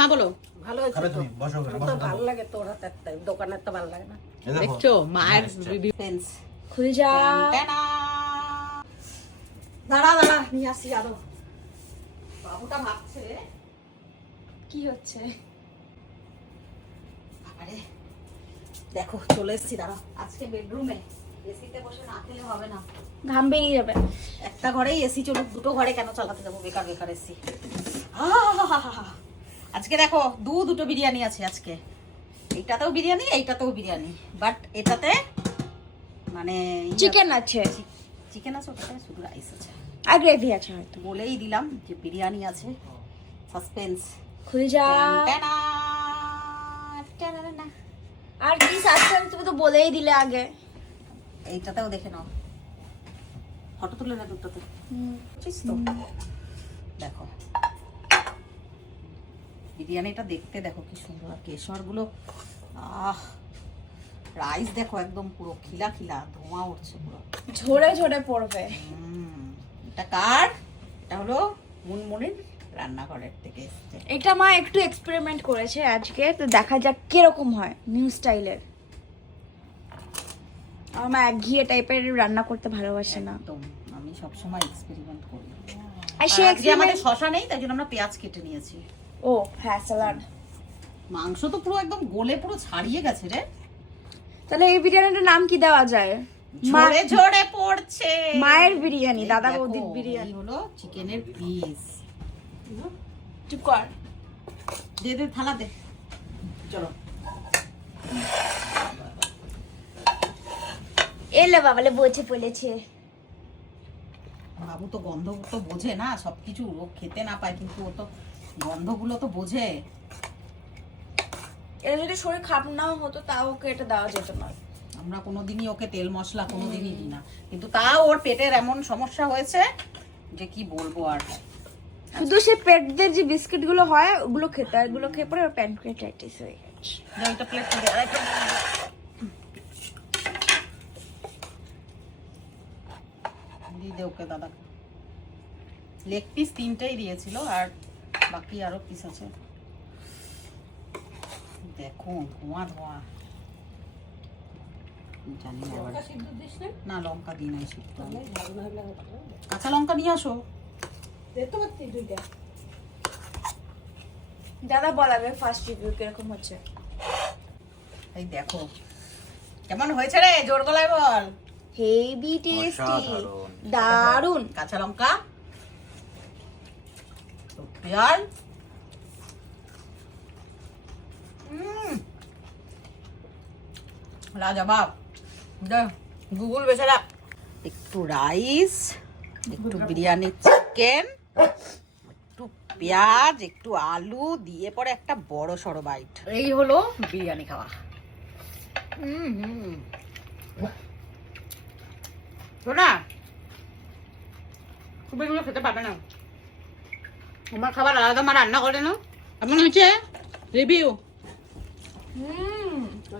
মা বলো? ভালো হয়েছে তো। বসো তো ভালো লাগে তোর হাতে একটা তো ভালো লাগে না। দেখো। দেখছ? মায়ের এসছে। খুলে যা। দাঁড়া দাঁড়া নিয়ে আসি আরও। বাবুটা ভাবছে কি হচ্ছে? আরে দেখো চলে এসছি দাঁড়া আজকে বেডরুমে এসিতে বসে না খেলে হবে না। ঘাম বেরিয়ে যাবে। একটা ঘরেই এসি চলুক দুটো ঘরে কেন চালাতে যাব? বেকার বেকার এসি। আজকে দেখো দু দুটো বিরিয়ানি আছে আজকে। এইটাতেও বিরিয়ানি এইটাতেও বিরিয়ানি। বাট এটাতে মানে চিকেন আছে। চিকেন আছে ওটাতে শুধু রাইস আছে। আর গ্রেভি আছে হয়তো। বলেই দিলাম যে বিরিয়ানি আছে। সাসপেন্স খুলে যা আর কি সাসপেন্স তুমি তো বলেই দিলে আগে। এইটাতেও দেখে নাও। ফটো তুলে না দুটোতে। দেখো। বিরিয়ানিটা দেখতে দেখো কি সুন্দর আর কেশরগুলো আহ রাইস দেখো একদম পুরো খিলা খিলা ধোঁয়া উঠছে পুরো। ঝরে ঝরে পড়বে। এটা কার? এটা হলো মুনমুনির রান্নাঘরের থেকে এসছে। এটা মা একটু এক্সপেরিমেন্ট করেছে আজকে তো দেখা যাক কীরকম হয় নিউ স্টাইলের আমার মা একঘিয়ে টাইপের রান্না করতে ভালোবাসে না। একদম আমি সবসময় এক্সপেরিমেন্ট করি। আর সে আজকে আমাদের শশা নেই তাই জন্য আমরা পেঁয়াজ কেটে নিয়েছি। ও হ্যাঁ স্যালাড মাংস তো পুরো একদম গলে পুরো ছাড়িয়ে গেছে রে। তাহলে এই বিরিয়ানিটার নাম কি দেওয়া যায়? ঝরে ঝরে পড়ছে। মায়ের বিরিয়ানি দাদা বৌদির বিরিয়ানি। হলো চিকেনের পিস চুপ কর। দে দে থালা দে। চলো। এলে বাবালে বোঝে পড়েছে বাবু তো গন্ধ তো বোঝে না সবকিছু ও খেতে না পায় কিন্তু ও তো গন্ধগুলো তো বোঝে। এটা যদি শরীর খারাপ নাও হতো তাও ওকে এটা দেওয়া যেত না। আমরা কোনোদিনই ওকে তেল মশলা কোনোদিনই দিই না। কিন্তু তাও ওর পেটের এমন সমস্যা হয়েছে যে কি বলব আর। শুধু সে পেটদের যে বিস্কিটগুলো হয় ওগুলো খেতে আর ওগুলো খেয়ে পরে ওর প্যানক্রিয়াটাইটিস হয়ে গেছে। প্লেট আরেকটা দিয়ে দে ওকে দাদা। লেগ পিস তিনটেই দিয়েছিল আর বাকি আরও পিস আছে। দেখো ধোঁয়া ধোঁয়া। জানি না লঙ্কা দিই নাই সিদ্ধ। কাঁচা লঙ্কা নিয়ে আসো। দাদা বলাবে ফার্স্ট রিভিউ কীরকম হচ্ছে? এই দেখো কেমন হয়েছে রে? জোর গলায় বল। Heavy tasty. দারুণ কাঁচা লঙ্কা। তো পেঁয়াজ। উম, গুগল বেচারা একটু রাইস একটু বিরিয়ানি চিকেন একটু পেঁয়াজ একটু আলু দিয়ে পরে একটা বড় সড়ো বাইট। এই হলো বিরিয়ানি খাওয়া। হুম হুম। শোনা খুব এগুলো খেতে পারবে না। আমার খাবার আলাদা মা রান্না করে না? হয়েছে রিভিউ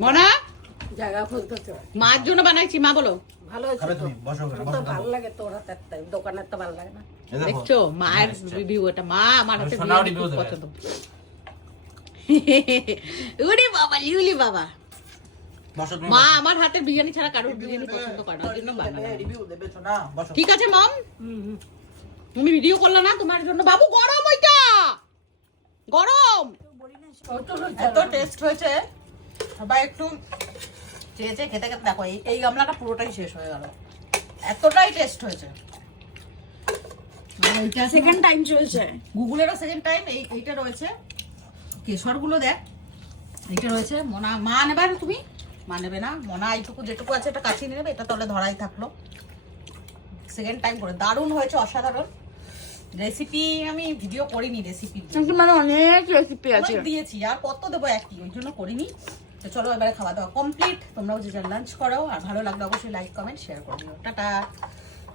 মনা? জায়গা মার জন্য বানাইছি মা বলো ভালো হয়েছে তো। বসো আমার বসো তো ভালো লাগে তোর দোকানের তো ভালো লাগে না। দেখছ মায়ের রিভিউ এটা মা আমার হাতে। পছন্দ উরি বাবা লিউলি বাবা। মা আমার হাতে বিরিয়ানি ছাড়া কারোর বিরিয়ানি পছন্দ করে না। ঠিক আছে মম। তুমি ভিডিও করলে না তোমার জন্য। বাবু গরম ওইটা! গরম! এত টেস্ট হয়েছে। সবাই একটু চেয়ে চেয়ে খেতে খেতে দেখো এই এই গামলাটা পুরোটাই শেষ হয়ে গেল। এতটাই টেস্ট হয়েছে। এইটা সেকেন্ড টাইম চলছে। গুগলেরও সেকেন্ড টাইম এই এইটা রয়েছে। কেশরগুলো দেখ। এইটা রয়েছে মনা মা নেবে না তুমি? মা নেবে না। মনা এইটুকু যেটুকু আছে এটা কাছে নিয়ে নেবে এটা তলে ধরাই থাকল। সেকেন্ড টাইম করে। দারুণ হয়েছে অসাধারণ। রেসিপি আমি ভিডিও করিনি রেসিপি কিন্তু মানে অনেক রেসিপি আছে। দিয়েছি আর কত দেবো একই ওই জন্য করিনি। তো চলো এবারে খাওয়া দাওয়া কমপ্লিট তোমরাও যে লাঞ্চ করো আর ভালো লাগলে অবশ্যই লাইক কমেন্ট শেয়ার করে দিও। টাটা।